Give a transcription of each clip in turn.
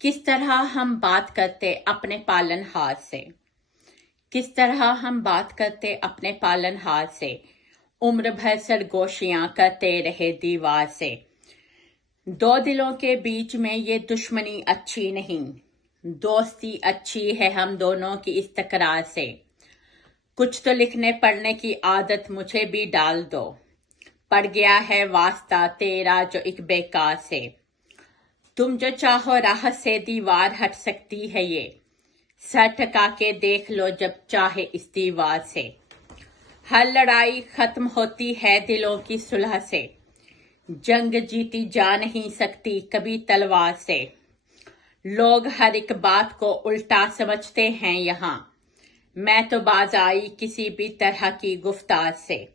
किस तरह हम बात करते अपने पालनहार से। किस तरह हम बात करते अपने पालनहार से। उम्र भर सरगोशियां करते रहे दीवार से। दो दिलों के बीच में ये दुश्मनी अच्छी नहीं, दोस्ती अच्छी है हम दोनों की इस तकरार से। कुछ तो लिखने पढ़ने की आदत मुझे भी डाल दो, पड़ गया है वास्ता तेरा जो एक बेकार से। तुम जो चाहो राह से दीवार हट सकती है ये, सर टका के देख लो जब चाहे इस दीवार से। हर लड़ाई खत्म होती है दिलों की सुलह से, जंग जीती जा नहीं सकती कभी तलवार से। लोग हर एक बात को उल्टा समझते हैं यहाँ, मैं तो बाज आई किसी भी तरह की गुफ्तार से।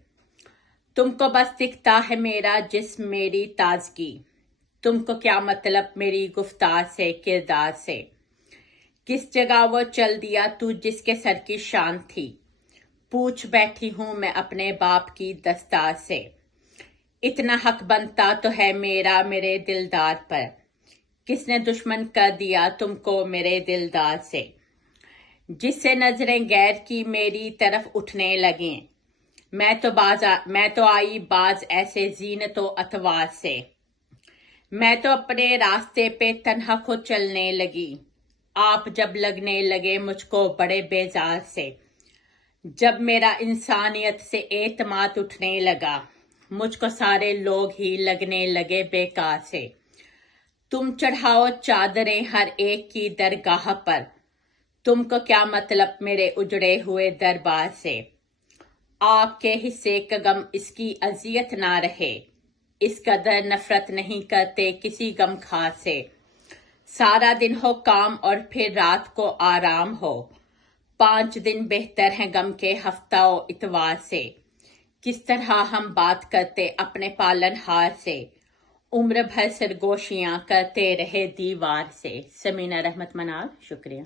तुमको बस दिखता है मेरा जिस्म मेरी ताजगी, तुमको क्या मतलब मेरी गुफ्तार से किरदार से। किस जगह वो चल दिया तू जिसके सर की शान थी, पूछ बैठी हूं मैं अपने बाप की दस्तार से। इतना हक बनता तो है मेरा मेरे दिलदार पर, किसने दुश्मन कर दिया तुमको मेरे दिलदार से। जिससे नजरें गैर की मेरी तरफ उठने लगे, मैं तो आई बाज ऐसे जीनतो अतवार से। मैं तो अपने रास्ते पे तन्हा को चलने लगी, आप जब लगने लगे मुझको बड़े बेजार से। जब मेरा इंसानियत से एतमाद उठने लगा, मुझको सारे लोग ही लगने लगे बेकार से। तुम चढ़ाओ चादरें हर एक की दरगाह पर, तुमको क्या मतलब मेरे उजड़े हुए दरबार से। आपके हिस्से का गम इसकी अजियत ना रहे, इस कदर नफरत नहीं करते किसी गमखार से। सारा दिन हो काम और फिर रात को आराम हो, 5 दिन बेहतर हैं गम के हफ्ता व इतवार से। किस तरह हम बात करते अपने पालनहार से, उम्र भर सरगोशियां करते रहे दीवार से। समीना रहमत मनार, शुक्रिया।